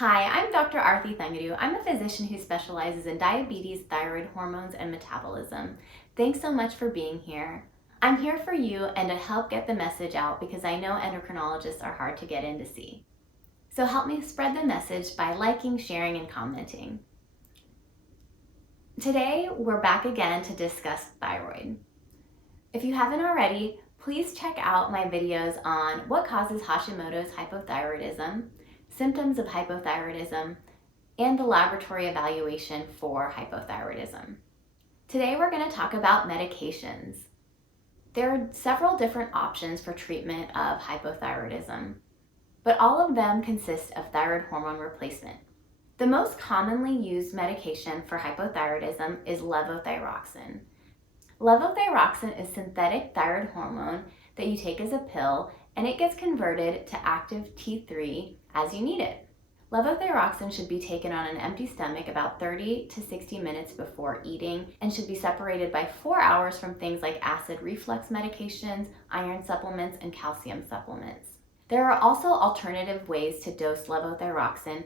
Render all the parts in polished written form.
Hi, I'm Dr. Arti Thangudu. I'm a physician who specializes in diabetes, thyroid hormones, and metabolism. Thanks so much for being here. I'm here for you and to help get the message out because I know endocrinologists are hard to get in to see. So help me spread the message by liking, sharing, and commenting. Today, we're back again to discuss thyroid. If you haven't already, please check out my videos on what causes Hashimoto's hypothyroidism, symptoms of hypothyroidism, and the laboratory evaluation for hypothyroidism. Today we're going to talk about medications. There are several different options for treatment of hypothyroidism, but all of them consist of thyroid hormone replacement. The most commonly used medication for hypothyroidism is levothyroxine. Levothyroxine is synthetic thyroid hormone that you take as a pill, and it gets converted to active T3 as you need it. Levothyroxine should be taken on an empty stomach about 30 to 60 minutes before eating and should be separated by 4 hours from things like acid reflux medications, iron supplements, and calcium supplements. There are also alternative ways to dose levothyroxine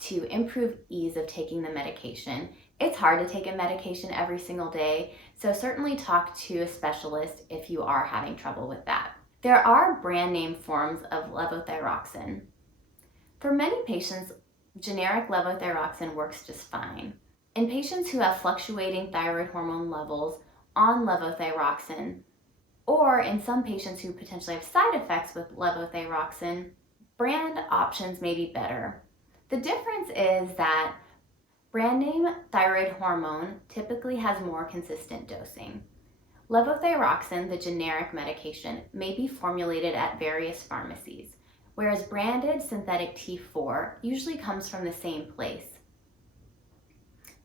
to improve ease of taking the medication. It's hard to take a medication every single day, so certainly talk to a specialist if you are having trouble with that. There are brand name forms of levothyroxine. For many patients, generic levothyroxine works just fine. In patients who have fluctuating thyroid hormone levels on levothyroxine, or in some patients who potentially have side effects with levothyroxine, brand options may be better. The difference is that brand name thyroid hormone typically has more consistent dosing. Levothyroxine, the generic medication, may be formulated at various pharmacies, whereas branded synthetic T4 usually comes from the same place.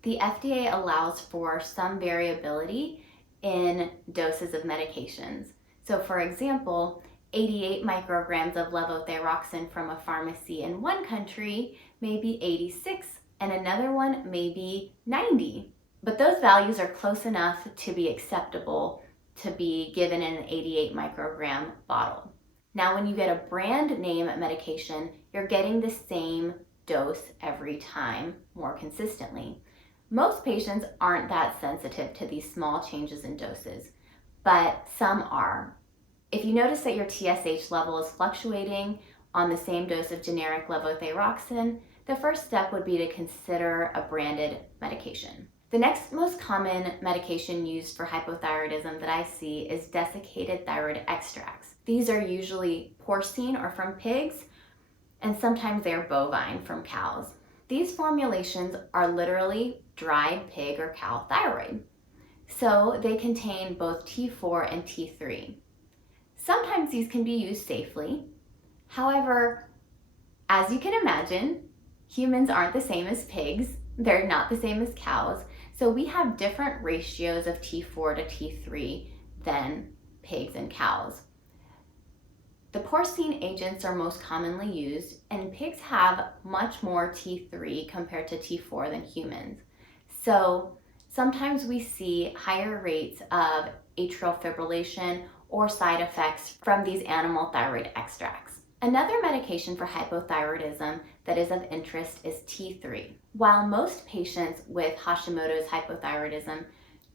The FDA allows for some variability in doses of medications. So for example, 88 micrograms of levothyroxine from a pharmacy in one country may be 86 and another one may be 90. But those values are close enough to be acceptable to be given in an 88 microgram bottle. Now, when you get a brand name medication, you're getting the same dose every time more consistently. Most patients aren't that sensitive to these small changes in doses, but some are. If you notice that your TSH level is fluctuating on the same dose of generic levothyroxine, the first step would be to consider a branded medication. The next most common medication used for hypothyroidism that I see is desiccated thyroid extracts. These are usually porcine or from pigs, and sometimes they're bovine from cows. These formulations are literally dried pig or cow thyroid. So they contain both T4 and T3. Sometimes these can be used safely. However, as you can imagine, humans aren't the same as pigs. They're not the same as cows. So we have different ratios of T4 to T3 than pigs and cows. The porcine agents are most commonly used, and pigs have much more T3 compared to T4 than humans. So sometimes we see higher rates of atrial fibrillation or side effects from these animal thyroid extracts. Another medication for hypothyroidism that is of interest is T3. While most patients with Hashimoto's hypothyroidism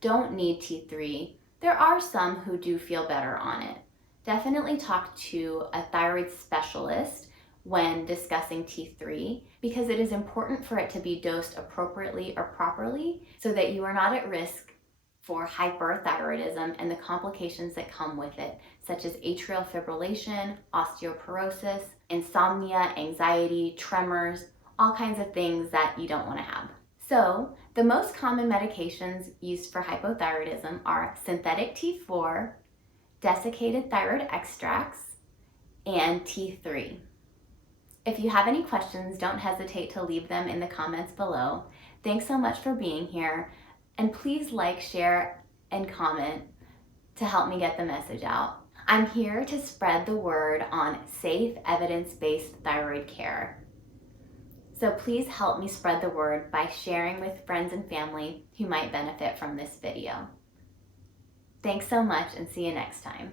don't need T3, there are some who do feel better on it. Definitely talk to a thyroid specialist when discussing T3 because it is important for it to be dosed appropriately or properly so that you are not at risk for hyperthyroidism and the complications that come with it, such as atrial fibrillation, osteoporosis, insomnia, anxiety, tremors, all kinds of things that you don't want to have. So the most common medications used for hypothyroidism are synthetic T4, desiccated thyroid extracts, and T3. If you have any questions, don't hesitate to leave them in the comments below. Thanks so much for being here, and please like, share, and comment to help me get the message out. I'm here to spread the word on safe, evidence-based thyroid care. So please help me spread the word by sharing with friends and family who might benefit from this video. Thanks so much and see you next time.